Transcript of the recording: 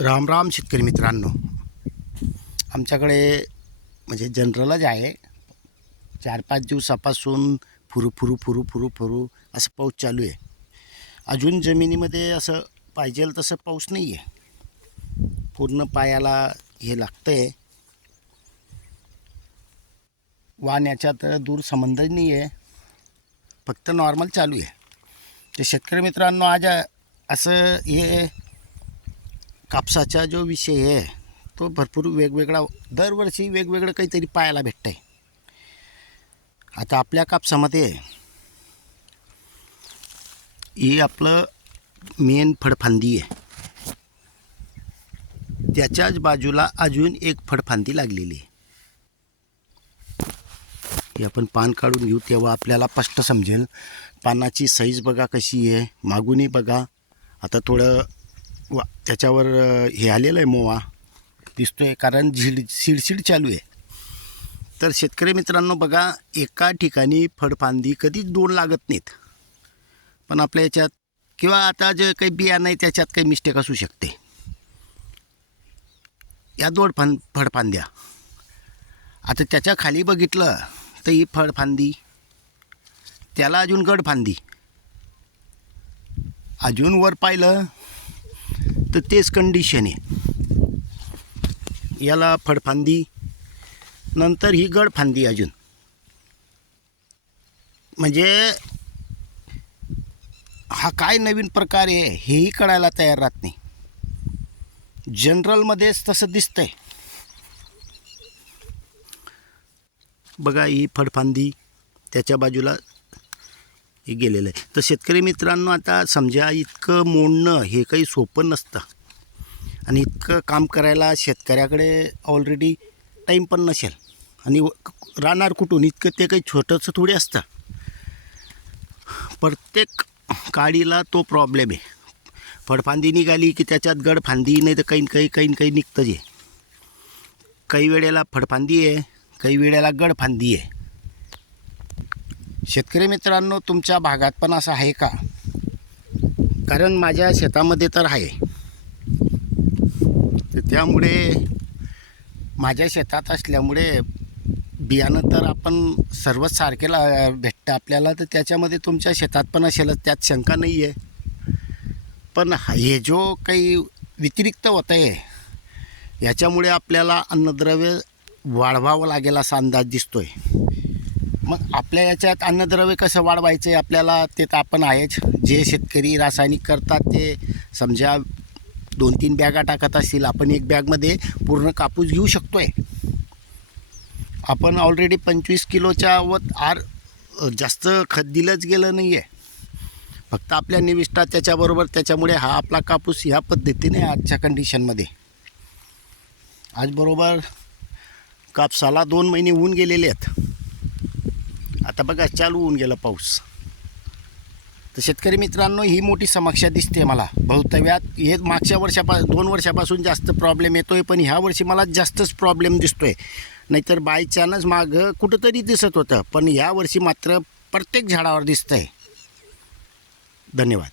राम राम शेतकरी मित्रांनो. आमच्याकडे म्हणजे जनरलच आहे. चार पाच दिवसापासून फुरू फुरू फुरू फुरू फुरू असं पाऊस चालू आहे. अजून जमिनीमध्ये असं पाहिजेल तसं पाऊस नाही आहे. पूर्ण पायाला हे लागतं आहे वाहण्याचा तर दूर संबंधच नाही आहे. फक्त नॉर्मल चालू आहे. तर शेतकरी मित्रांनो आज असं हे कापसाचा जो विषय आहे तो भरपूर वेगवेगळा दरवर्षी वेगवेगळं काहीतरी पाहायला भेटतं आहे आता आपल्या कापसामध्ये ही आपलं मेन फडफांदी आहे. त्याच्याच बाजूला अजून एक फडफांदी लागलेली आहे. हे आपण पान काढून घेऊ तेव्हा आपल्याला स्पष्ट समजेल. पानाची साईज बघा कशी आहे मागूनही बघा. आता थोडं वा त्याच्यावर हे आलेलं आहे मोवा. दिसतोय कारण झिड शिडशिड चालू आहे. तर शेतकरी मित्रांनो बघा एका ठिकाणी फळफांदी कधीच दोन लागत नाहीत. पण आपल्या याच्यात किंवा आता जे काही बियाणं आहे त्याच्यात काही मिस्टेक असू शकते. या दोन फां फळफांद्या आता त्याच्याखाली बघितलं तर ही फळफांदी त्याला अजून गडफांदी. अजून वर पाहिलं तर तेच कंडिशन आहे. याला फडफांदी नंतर ही गडफांदी अजून. म्हणजे हा काय नवीन प्रकार आहे हेही कळायला तयार राहत नाही. जनरलमध्येच तसं दिसतंय. बघा ही फडफांदी त्याच्या बाजूला हे गेलेलं आहे. तर शेतकरी मित्रांनो आता समजा इतकं मोडणं हे काही सोपं नसतं. आणि इतकं काम करायला शेतकऱ्याकडे ऑलरेडी टाईम पण नसेल. आणि व- राहणार कुठून? इतकं ते काही छोटंसं थोडी असतं. प्रत्येक काडीला तो प्रॉब्लेम आहे. फडफांदी निघाली की त्याच्यात गडफांदी नाही तर काही काही काही न काही निघतं जे. काही वेळेला फडफांदी आहे काही वेळेला गडफांदी आहे. शेतकरी मित्रांनो तुमच्या भागात पण असं आहे का? कारण माझ्या शेतामध्ये तर आहे. तर त्यामुळे माझ्या शेतात असल्यामुळे बियाणं तर आपण सर्वच सारखेला भेटतं आपल्याला तर त्याच्यामध्ये तुमच्या शेतात पण असेलच त्यात शंका नाही आहे पण हे जो काही व्यतिरिक्त होत आहे याच्यामुळे आपल्याला अन्नद्रव्य वाढवावं लागेल असा अंदाज दिसतो आहे मग आपल्या याच्यात अन्नद्रव्य कसं वाढवायचं आहे आपल्याला ते तर आपण आहेच. जे शेतकरी रासायनिक करतात ते समजा दोन तीन बॅगा टाकत असतील आपण एक बॅगमध्ये पूर्ण कापूस घेऊ शकतो आहे आपण ऑलरेडी पंचवीस किलोच्या व आर जास्त खत दिलंच गेलं नाही आहे फक्त आपल्या निविष्ठा त्याच्याबरोबर त्याच्यामुळे हा आपला कापूस ह्या पद्धतीने आजच्या कंडिशनमध्ये आज बरोबर कापसाला दोन महिने होऊन गेलेले आहेत. आता बघा चालू होऊन गेला पाऊस. तर शेतकरी मित्रांनो ही मोठी समस्या दिसते मला. भवितव्यात हे मागच्या वर्षापा दोन वर्षापासून जास्त प्रॉब्लेम येतो आहे पण ह्या वर्षी मला जास्तच प्रॉब्लेम दिसतो आहे नाहीतर बाय चान्स मागं कुठंतरी दिसत होतं पण ह्या वर्षी मात्र प्रत्येक झाडावर दिसतं आहे धन्यवाद.